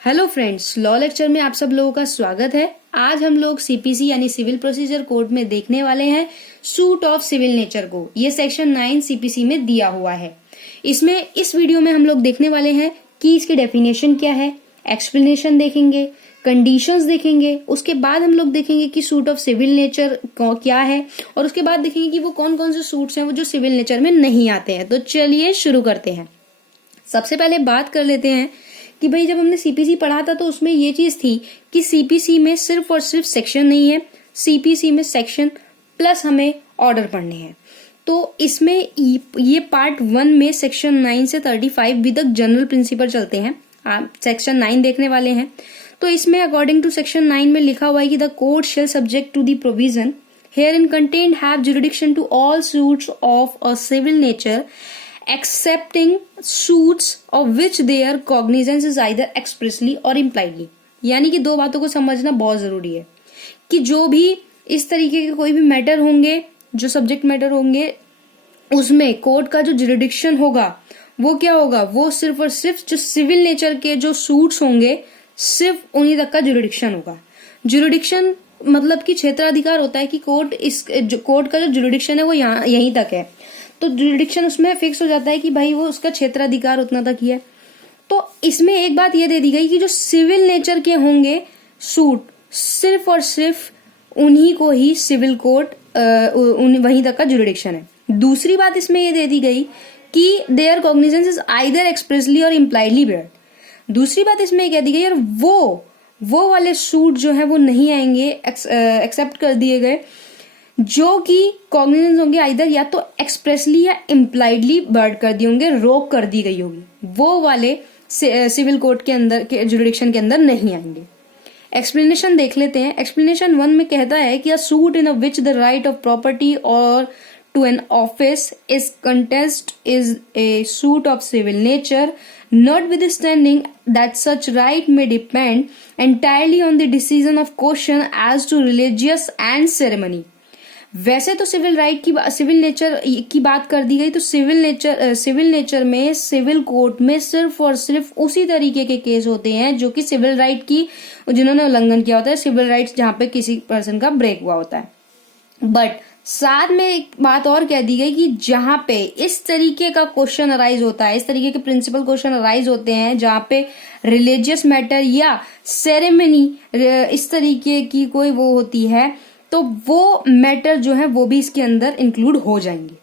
Hello friends, law lecture में आप सब लोगों का स्वागत है। आज हम लोग सीपीसी यानी सिविल प्रोसीजर कोड में देखने वाले हैं सूट ऑफ सिविल नेचर को। ये सेक्शन 9 सीपीसी में दिया हुआ है। इस वीडियो में हम लोग देखने वाले हैं कि इसकी डेफिनेशन क्या है, एक्सप्लेनेशन देखेंगे, कंडीशंस देखेंगे, उसके बाद हम लोग देखेंगे कि सूट ऑफ सिविल नेचर क्या है और उसके बाद देखेंगे कि वो कौन कौन से सूट्स हैं वो जो सिविल नेचर में नहीं आते हैं। तो चलिए शुरू करते हैं। सबसे पहले बात कर लेते हैं कि भाई जब हमने सीपीसी पढ़ा था तो उसमें ये चीज थी कि सीपीसी में सिर्फ और सिर्फ सेक्शन नहीं है, सीपीसी में सेक्शन प्लस हमें ऑर्डर पढ़ने हैं। तो इसमें ये पार्ट 1 में सेक्शन 9 से 35 भी तक जनरल प्रिंसिपल चलते हैं। आप सेक्शन 9 देखने वाले हैं। तो इसमें अकॉर्डिंग टू सेक्शन 9 में लिखा हुआ है कि the court shall subject to the provision herein contained have jurisdiction to all suits of a civil nature excepting suits of which their cognizance is either expressly or impliedly। यानी कि दो बातों को समझना बहुत जरूरी है कि जो भी इस तरीके के कोई भी मैटर होंगे, जो सब्जेक्ट मैटर होंगे, उसमें कोर्ट का जो जुरिडिक्शन होगा वो क्या होगा, वो सिर्फ और सिर्फ जो सिविल नेचर के जो सूट्स होंगे सिर्फ उन्हीं तक का जुरिडिक्शन होगा। जुरिडिक्शन मतलब कि क्षेत्राधिकार होता है कि कोर्ट का जो जुरिडिक्शन है वो यहीं तक है। तो जुरिडिक्शन उसमें फिक्स हो जाता है कि भाई वो उसका क्षेत्राधिकार उतना तक ही है। तो इसमें एक बात ये दे दी गई कि जो सिविल नेचर के होंगे सूट सिर्फ और सिर्फ उन्हीं को ही सिविल कोर्ट वहीं तक का जुरिडिक्शन है। दूसरी बात इसमें ये दे दी गई कि their cognizance is either expressly और इम्प्लाइडली बेयर्ड। दूसरी बात इसमें कह दी गई और वो वाले सूट जो है वो नहीं आएंगे, एक्सेप्ट कर दिए गए जो कि कॉग्निजेंस होंगे आइदर या तो एक्सप्रेसली या इम्प्लाइडली बर्ड कर दिए होंगे, रोक कर दी गई होगी, वो वाले सिविल कोर्ट के अंदर के जुरिडिक्शन के अंदर नहीं आएंगे। एक्सप्लेनेशन देख लेते हैं। एक्सप्लेनेशन 1 में कहता है कि a suit in which the right of property or to an office is contest is a suit of civil nature notwithstanding that such right may depend entirely on the decision of question as to religious and ceremony। वैसे तो civil nature की बात कर दी गई। तो civil nature में civil court में सिर्फ और सिर्फ उसी तरीके के केस होते हैं जो कि सिविल राइट की जिन्होंने उल्लंघन किया होता है, सिविल राइट्स जहां पे किसी पर्सन का ब्रेक हुआ होता है। बट साथ में एक बात और कह दी गई कि जहां पे इस तरीके का क्वेश्चन अराइज होता है, इस तरीके के प्रिंसिपल क्वेश्चन अराइज होते हैं जहां पे रिलीजियस मैटर या सेरेमनी इस तरीके की कोई वो होती है, तो वो मैटर जो है वो भी इसके अंदर इंक्लूड हो जाएंगे।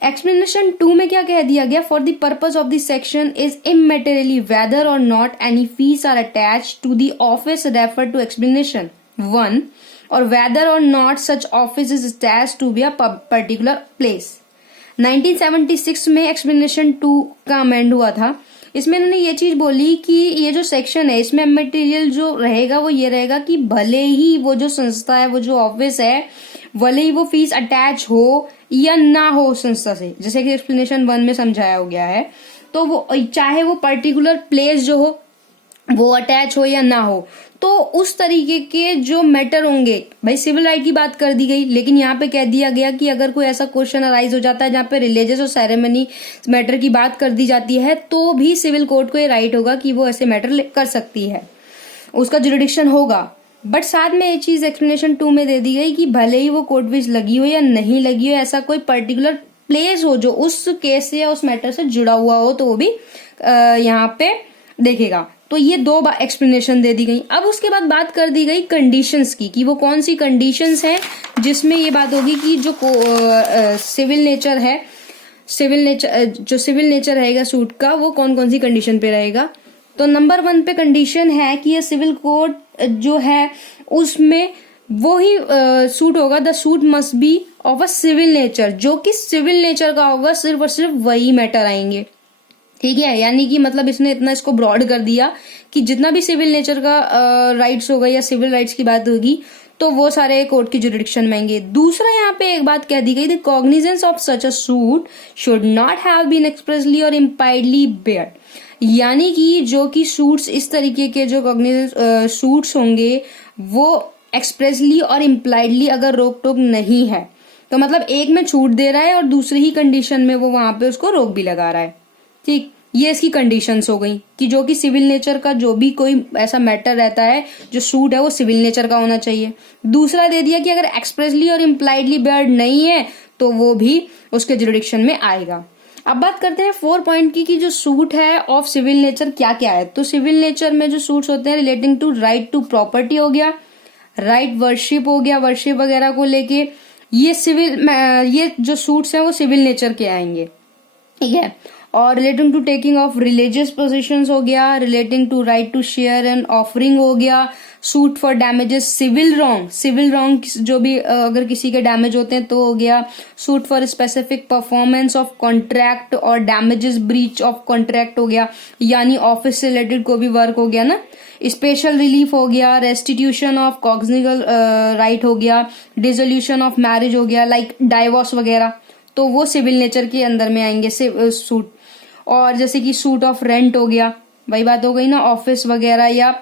एक्सप्लेनेशन 2 में क्या कह दिया गया, for the purpose of the section is immaterially whether or not any fees are attach to the office refer to explanation 1 or whether or not such office is attach to be a particular place. 1976 में explanation 2 का amend हुआ था। इसमें इन्होंने ये चीज बोली कि ये जो सेक्शन है इसमें मटेरियल जो रहेगा वो ये रहेगा कि भले ही वो जो संस्था है, वो जो ऑफिस है, भले ही वो फीस अटैच हो या ना हो संस्था से, जैसे कि एक्सप्लेनेशन 1 में समझाया हो गया है, तो वो चाहे वो पर्टिकुलर प्लेस जो हो वो अटैच हो या ना हो, तो उस तरीके के जो मैटर होंगे, भाई सिविल राइट की बात कर दी गई, लेकिन यहाँ पे कह दिया गया कि अगर कोई ऐसा क्वेश्चन अराइज हो जाता है जहाँ पे रिलीजियस और सेरेमनी मैटर की बात कर दी जाती है तो भी सिविल कोर्ट को ये राइट होगा कि वो ऐसे मैटर कर सकती है, उसका जुरिडिक्शन होगा। बट साथ में ये चीज एक्सप्लेनेशन 2 में दे दी गई कि भले ही वो कोर्ट विच लगी हो या नहीं लगी हो, ऐसा कोई पर्टिकुलर प्लेस हो जो उस केस से या उस मैटर से जुड़ा हुआ हो, तो वो भी यहाँ पे देखेगा। तो ये 2 एक्सप्लेनेशन दे दी गई। अब उसके बाद बात कर दी गई कंडीशंस की कि वो कौन सी कंडीशंस हैं जिसमें ये बात होगी कि जो सिविल नेचर है, जो सिविल नेचर रहेगा सूट का, वो कौन कौन सी कंडीशन पे रहेगा। तो नंबर 1 पे कंडीशन है कि ये सिविल कोर्ट जो है उसमें वो ही सूट होगा, the suit must be of a civil nature, जो कि सिविल नेचर का होगा, सिर्फ और सिर्फ वही मैटर आएंगे। ठीक है, यानी कि मतलब इसने इतना इसको ब्रॉड कर दिया कि जितना भी सिविल नेचर का राइट्स होगा या सिविल राइट्स की बात होगी तो वो सारे कोर्ट की जुरिडिक्शन में आएंगे। दूसरा यहाँ पे एक बात कह दी गई, the cognizance of such a suit should not have been expressly और इम्प्लाइडली बेयर्ड। यानी कि जो कि सूट्स इस तरीके के जो कॉग्निजेंस सूट्स होंगे वो एक्सप्रेसली और इम्प्लाइडली अगर रोक टोक नहीं है, तो मतलब एक में छूट दे रहा है और दूसरी ही कंडीशन में वो वहां पे उसको रोक भी लगा रहा है। ठीक, ये इसकी कंडीशंस हो गई कि जो कि सिविल नेचर का जो भी कोई ऐसा मैटर रहता है जो सूट है वो सिविल नेचर का होना चाहिए। दूसरा दे दिया कि अगर एक्सप्रेसली और इम्प्लाइडली बार्ड नहीं है तो वो भी उसके जुरिडिक्शन में आएगा। अब बात करते हैं 4 पॉइंट की कि जो सूट है ऑफ सिविल नेचर क्या क्या है। तो सिविल नेचर में जो सूट्स होते हैं relating to right to property हो गया, राइट वर्शिप हो गया, वर्शिप वगैरह को लेके ये जो सूट्स हैं वो सिविल नेचर के आएंगे, ठीक है। और relating to taking of religious positions हो गया, relating to right to share and offering हो गया, suit for damages civil wrong जो भी अगर किसी के डैमेज होते हैं तो हो गया, suit for specific performance of contract और डैमेजेस ब्रीच ऑफ कॉन्ट्रैक्ट हो गया, यानी ऑफिस से रिलेटेड कोई भी वर्क हो गया ना, स्पेशल रिलीफ हो गया, रेस्टिट्यूशन ऑफ कॉग्निगल राइट हो गया, डिसोल्यूशन ऑफ मैरिज हो गया लाइक डाइवोर्स वगैरह, तो वो सिविल नेचर के अंदर में आएंगे सूट। और जैसे कि सूट ऑफ रेंट हो गया, वही बात हो गई ना, ऑफिस वगैरह या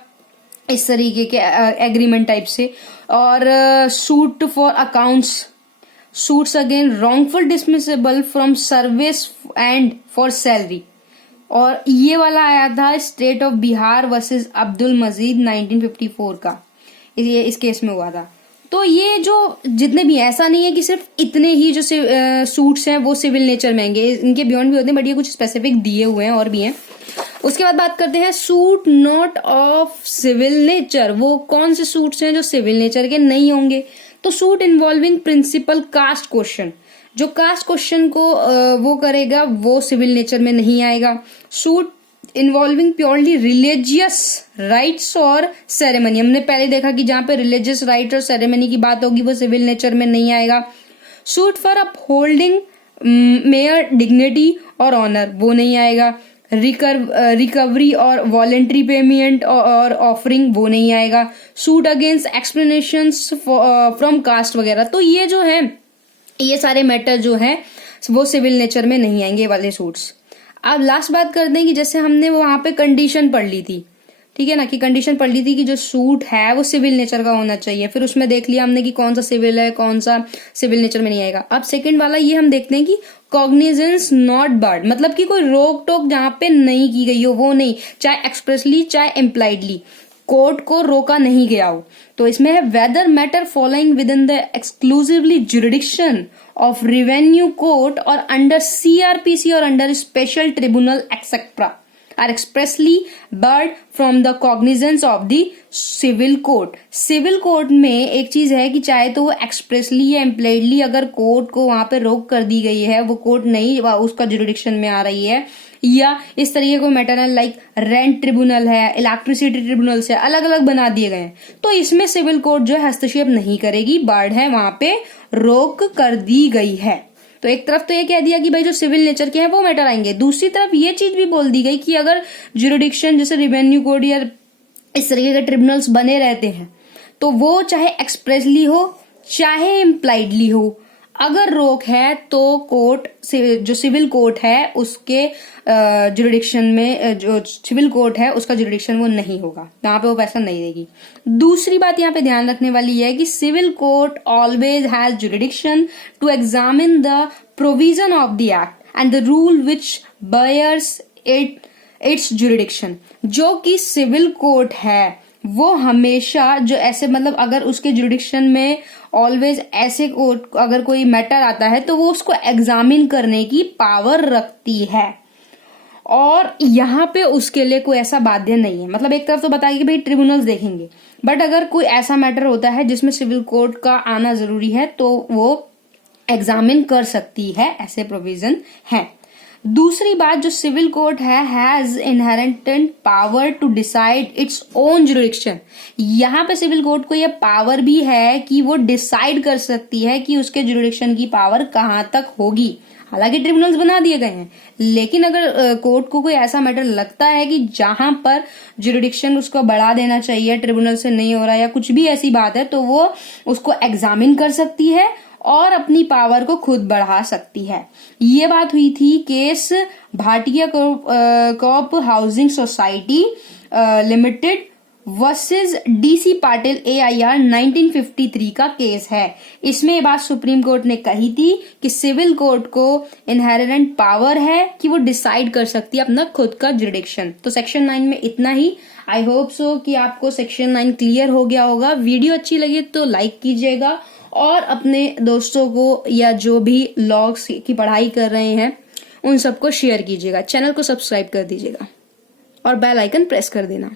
इस तरीके के एग्रीमेंट टाइप से। और suit for accounts, suits again wrongful dismissible from service and for salary. और ये वाला आया था state of Bihar versus Abdul Majeed 1954 का, ये इस केस में हुआ था। तो ये जो जितने भी, ऐसा नहीं है कि सिर्फ इतने ही जो सूट्स हैं वो सिविल नेचर में आएंगे, इनके बियॉन्ड भी होते हैं, बट ये कुछ स्पेसिफिक दिए हुए हैं और भी हैं। उसके बाद बात करते हैं suit not of civil nature, वो कौन से सूट्स हैं जो सिविल नेचर के नहीं होंगे। तो suit involving principal caste question, जो कास्ट क्वेश्चन को वो करेगा वो सिविल नेचर में नहीं आएगा। Suit involving purely religious rights और सेरेमनी, हमने पहले देखा कि जहां पे रिलीजियस राइट और सेरेमनी की बात होगी वो सिविल नेचर में नहीं आएगा। Suit for upholding mayor dignity और ऑनर, वो नहीं आएगा। रिकवरी और वॉलेंट्री पेमेंट और ऑफरिंग, वो नहीं आएगा। Suit against explanations from cast वगैरह, तो ये जो है ये सारे मैटर जो है वो सिविल नेचर में नहीं आएंगे वाले सूट्स। अब लास्ट बात करते हैं कि जैसे हमने वो वहां पे कंडीशन पढ़ ली थी, ठीक है ना, कि कंडीशन पढ़ ली थी कि जो सूट है वो सिविल नेचर का होना चाहिए, फिर उसमें देख लिया हमने कि कौन सा सिविल है कौन सा सिविल नेचर में नहीं आएगा। अब सेकंड वाला ये हम देखते हैं कि कॉग्निजेंस नॉट बार्ड, मतलब कि कोई रोक टोक जहां पे नहीं की गई हो वो नहीं, चाहे एक्सप्रेसली चाहे इम्प्लाइडली कोर्ट को रोका नहीं गया हो। तो इसमें है whether matter following within the exclusively jurisdiction of revenue court और अंडर सीआरपीसी और under special tribunal etcetera are expressly barred from the cognizance of the civil court. Civil court में एक चीज है कि चाहे तो वो एक्सप्रेसली या इम्प्लाइडली अगर कोर्ट को वहां पे रोक कर दी गई है, वो कोर्ट नहीं उसका जुरिडिक्शन में आ रही है, या इस तरीके को मैटर लाइक रेंट ट्रिब्यूनल है, इलेक्ट्रिसिटी ट्रिब्यूनल से अलग अलग बना दिए गए हैं, तो इसमें सिविल कोर्ट जो है हस्तक्षेप नहीं करेगी, बार्ड है, वहां पे रोक कर दी गई है। तो एक तरफ तो ये कह दिया कि भाई जो सिविल नेचर के हैं वो मैटर आएंगे, दूसरी तरफ ये चीज भी बोल दी गई कि अगर जुरिडिक्शन जैसे रेवेन्यू कोड या इस तरीके के ट्रिब्यूनल्स बने रहते हैं तो वो चाहे एक्सप्रेसली हो चाहे इम्प्लाइडली हो, अगर रोक है तो कोर्ट जो सिविल कोर्ट है उसके जुरिडिक्शन में, जो सिविल कोर्ट है उसका जुरिडिक्शन वो नहीं होगा, यहाँ पे वो पैसा नहीं देगी। दूसरी बात यहाँ पे ध्यान रखने वाली है कि civil court always has jurisdiction to examine the provision of the act and the rule which bears its jurisdiction. जो कि सिविल कोर्ट है वो हमेशा जो ऐसे, मतलब अगर उसके जुरिडिक्शन में ऑलवेज ऐसे कोर्ट अगर कोई मैटर आता है तो वो उसको एग्जामिन करने की पावर रखती है, और यहाँ पे उसके लिए कोई ऐसा बाध्य नहीं है। मतलब एक तरफ तो बताया कि भाई ट्रिब्यूनल्स देखेंगे, बट अगर कोई ऐसा मैटर होता है जिसमें सिविल कोर्ट का आना जरूरी है तो वो एग्जामिन कर सकती है, ऐसे प्रोविजन है। दूसरी बात, जो सिविल कोर्ट है has inherent power to decide its own jurisdiction. यहाँ पे सिविल कोर्ट को यह पावर भी है कि वो डिसाइड कर सकती है कि उसके जुरिडिक्शन की पावर कहाँ तक होगी। हालांकि ट्रिब्यूनल्स बना दिए गए हैं, लेकिन अगर कोर्ट को कोई ऐसा मैटर लगता है कि जहां पर जुरिडिक्शन उसको बढ़ा देना चाहिए, ट्रिब्यूनल से नहीं हो रहा या कुछ भी ऐसी बात है, तो वो उसको एग्जामिन कर सकती है और अपनी पावर को खुद बढ़ा सकती है। ये बात हुई थी case Bhatia co-op housing society limited versus DC Patil AIR 1953 का केस है। इसमें ये बात सुप्रीम कोर्ट ने कही थी कि सिविल कोर्ट को इनहेरेंट पावर है कि वो डिसाइड कर सकती है अपना खुद का जुरिडिक्शन। तो सेक्शन 9 में इतना ही। आई होप सो कि आपको सेक्शन 9 क्लियर हो गया होगा। वीडियो अच्छी लगी तो लाइक कीजिएगा और अपने दोस्तों को या जो भी लॉस की पढ़ाई कर रहे हैं उन सबको शेयर कीजिएगा। चैनल को सब्सक्राइब कर दीजिएगा और बेल आइकन प्रेस कर देना।